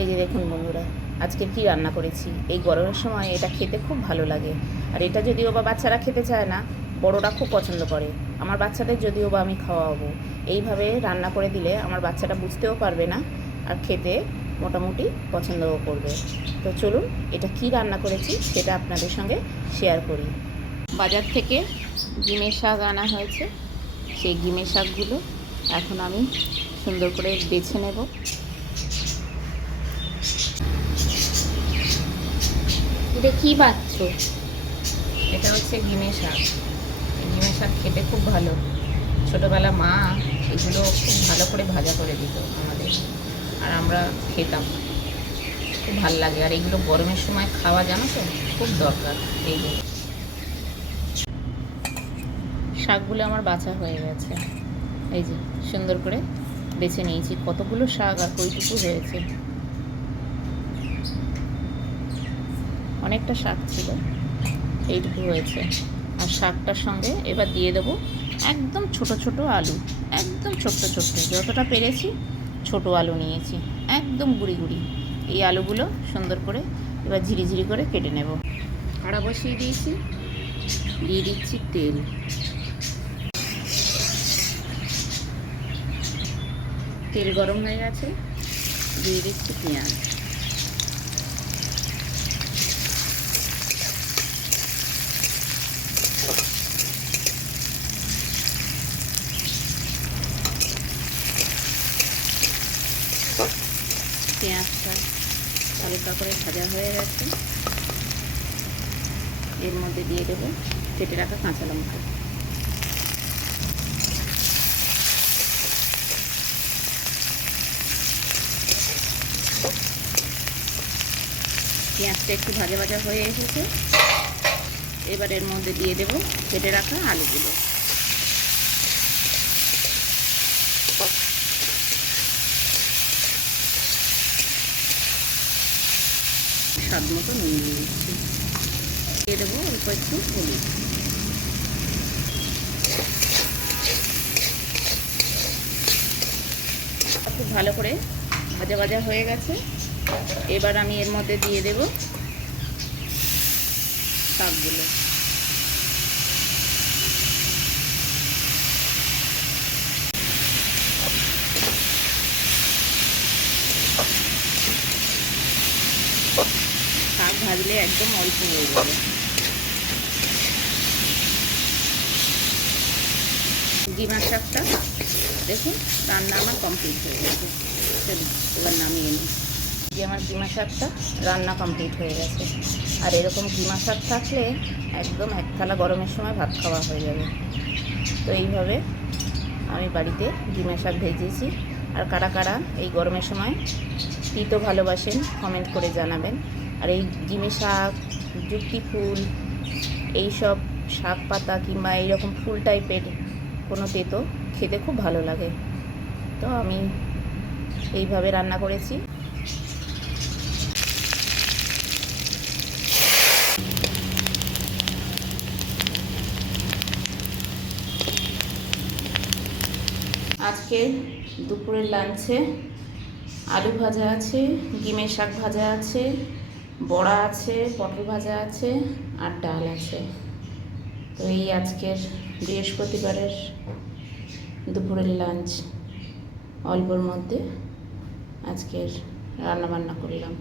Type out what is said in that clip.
এই যে দেখুন বন্ধুরা, আজকে কি রান্না করেছি। এই গরমের সময় এটা খেতে খুব ভালো লাগে। আর এটা যদিও বা বাচ্চারা খেতে চায় না, বড়রা খুব পছন্দ করে। আমার বাচ্চাদের যদিও বা আমি খাওয়াবো, এইভাবে রান্না করে দিলে আমার বাচ্চাটা বুঝতেও পারবে না, আর খেতে মোটামুটি পছন্দও করবে। তো চলুন, এটা কি রান্না করেছি সেটা আপনাদের সঙ্গে শেয়ার করি। বাজার থেকে গিমের শাক আনা হয়েছে। সেই গিমের শাকগুলো এখন আমি সুন্দর করে বেছে নেব। এটা কি বাচ্চো? এটা হচ্ছে গিমে শাক। গিমে শাক খেতে খুব ভালো। ছোটোবেলা মা এগুলো খুব ভালো করে ভাজা করে দিত আমাদের, আর আমরা খেতাম, খুব ভালো লাগে। আর এগুলো গরমের সময় খাওয়া, জানো তো, খুব দরকার। এই যে শাকগুলো আমার বাছা হয়ে গেছে। এই যে সুন্দর করে বেছে নিয়েছি। কতগুলো শাক আর কইটুকু হয়েছে, অনেকটা শাক ছিল, এইটুকু হয়েছে। আর শাকটার সঙ্গে এবার দিয়ে দেবো একদম ছোট ছোট আলু, একদম ছোট্ট ছোট্ট, যতটা পেরেছি ছোট আলু নিয়েছি, একদম গুঁড়ি গুঁড়ি। এই আলুগুলো সুন্দর করে এবার ঝিরিঝিরি করে কেটে নেব। কড়া বসিয়ে দিয়েছি, দিয়ে দিচ্ছি তেল। তেল গরম হয়ে গেছে, দিয়ে দিচ্ছি পেঁয়াজ। পেঁয়াজটা হালকা করে ভাজা হয়ে গেছে, এর মধ্যে দিয়ে দেবো কেটে রাখা কাঁচা লঙ্কা। পেঁয়াজটা একটু ভাজা ভাজা হয়ে এসেছে, এবার এর মধ্যে দিয়ে দেবো কেটে রাখা আলুগুলো। স্বাদ মতো নুন দিয়ে দিচ্ছি, দিয়ে দেবো অল্প একটু হলুদ। খুব ভালো করে ভাজা ভাজা হয়ে গেছে, এবার আমি এর মধ্যে দিয়ে দেব শাকগুলো। শাক ভাজলে একদম অল্প হয়ে যাবে। ডিমার শাকটা দেখুন রান্না আমার কমপ্লিট হয়ে গেছে। চলুন এবার নামিয়ে নিই। যে আমার ডিমা শাকটা রান্না কমপ্লিট হয়ে গেছে। আর এরকম ডিমা শাক থাকলে একদম এক থালা গরমের সময় ভাত খাওয়া হয়ে যাবে। তো এইভাবে আমি বাড়িতে ডিমা শাক ভেজেছি। আর কারা কারা এই গরমের সময় তিতো ভালোবাসেন কমেন্ট করে জানাবেন। আর এই ডিমে শাক, যুক্তি ফুল, এইসব শাক পাতা কিংবা এইরকম ফুল টাইপের কোনো তেতো খেতে খুব ভালো লাগে। তো আমি এইভাবে রান্না করেছি। আজকে দুপুরের লাঞ্চে আলু ভাজা আছে, ডিমের শাক ভাজা আছে, বড়া আছে, পটল ভাজা আছে, আর ডাল আছে। তো এই আজকের বৃহস্পতিবারের দুপুরের লাঞ্চ, অল্পর মধ্যে আজকের রান্নাবান্না করলাম।